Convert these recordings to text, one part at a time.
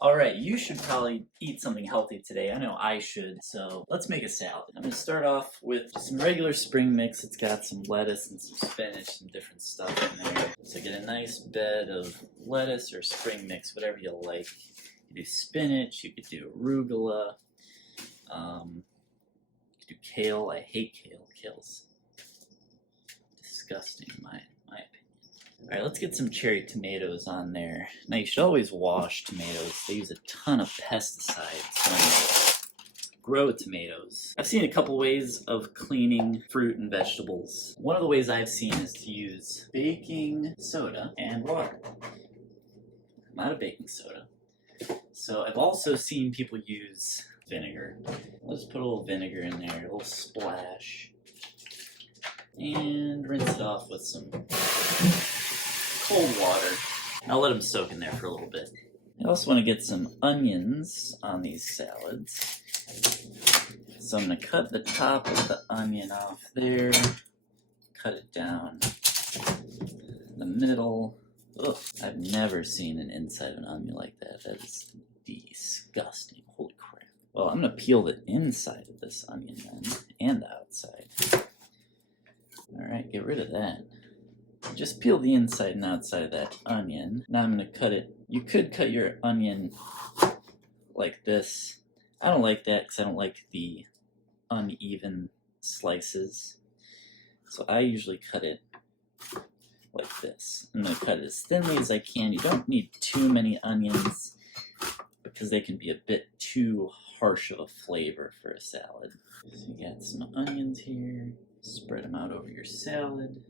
Alright, you should probably eat something healthy today. I know I should, so let's make a salad. I'm going to start off with just some regular spring mix. It's got some lettuce and some spinach, some different stuff in there. So get a nice bed of lettuce or spring mix, whatever you like. You could do spinach, you could do arugula, you could do kale. I hate kale. Kale's disgusting in my opinion. Alright, let's get some cherry tomatoes on there. Now you should always wash tomatoes. They use a ton of pesticides when they grow tomatoes. I've seen a couple ways of cleaning fruit and vegetables. One of the ways I've seen is to use baking soda and water. I'm out of baking soda. So I've also seen people use vinegar. I'll just put a little vinegar in there, a little splash. And rinse it off with some cold water. I'll let them soak in there for a little bit. I also want to get some onions on these salads. So I'm going to cut the top of the onion off there, cut it down the middle. Ugh, I've never seen an inside of an onion like that. That is disgusting. Holy crap. Well, I'm going to peel the inside of this onion then, and the outside. Alright, get rid of that. Just peel the inside and outside of that onion. Now I'm going to cut it. You could cut your onion like this. I don't like that because I don't like the uneven slices. So I usually cut it like this. I'm going to cut it as thinly as I can. You don't need too many onions because they can be a bit too harsh of a flavor for a salad. So you got some onions here. Spread them out over your salad.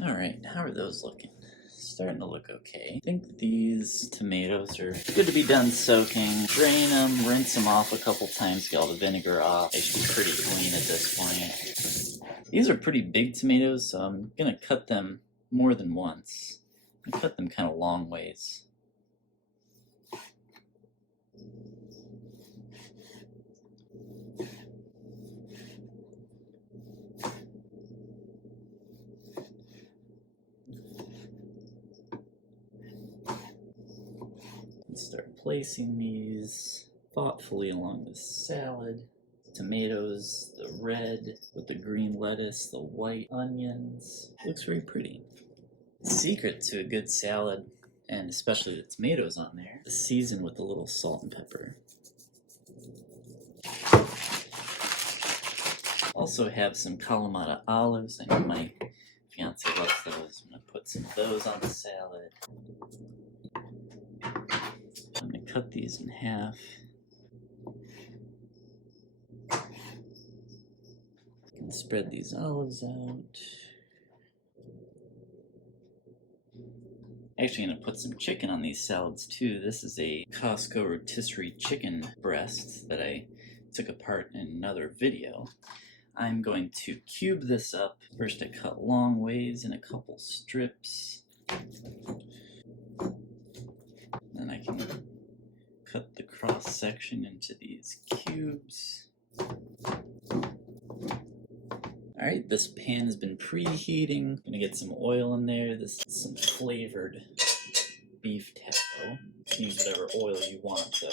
Alright, how are those looking? Starting to look okay. I think these tomatoes are good to be done soaking. Drain them, rinse them off a couple times, get all the vinegar off. They should be pretty clean at this point. These are pretty big tomatoes, so I'm going to cut them more than once. I cut them kind of long ways. Start placing these thoughtfully along the salad. Tomatoes, the red with the green lettuce, the white onions. Looks very pretty. The secret to a good salad, and especially the tomatoes on there, is season with a little salt and pepper. Also have some Kalamata olives. I know my fiance loves those. I'm going to put some of those on the salad. I'm going to cut these in half. And spread these olives out. Actually, I'm going to put some chicken on these salads too. This is a Costco rotisserie chicken breast that I took apart in another video. I'm going to cube this up. First I cut long ways in a couple strips. Then I can cut the cross section into these cubes. Alright, this pan has been preheating. I'm gonna get some oil in there. This is some flavored beef tallow. You can use whatever oil you want though.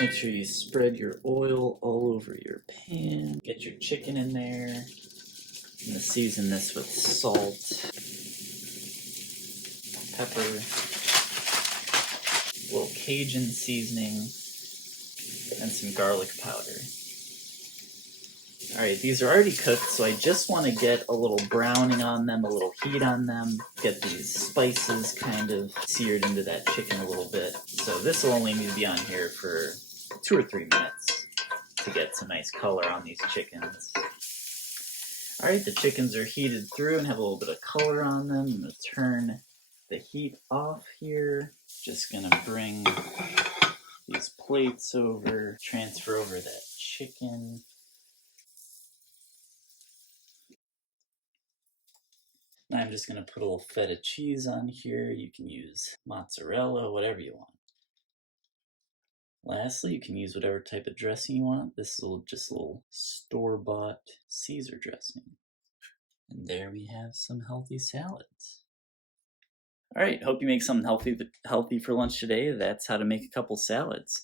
Make sure you spread your oil all over your pan. Get your chicken in there. I'm gonna season this with salt, pepper, a little Cajun seasoning, and some garlic powder. Alright, these are already cooked, so I just want to get a little browning on them, a little heat on them, get these spices kind of seared into that chicken a little bit. So this will only need to be on here for 2 or 3 minutes to get some nice color on these chickens. Alright, the chickens are heated through and have a little bit of color on them. I'm going to turn the heat off here. Just going to bring these plates over, transfer over that chicken. I'm just going to put a little feta cheese on here. You can use mozzarella, whatever you want. Lastly, you can use whatever type of dressing you want. This is just a little store-bought Caesar dressing. And there we have some healthy salads. All right, hope you make something healthy for lunch today. That's how to make a couple salads.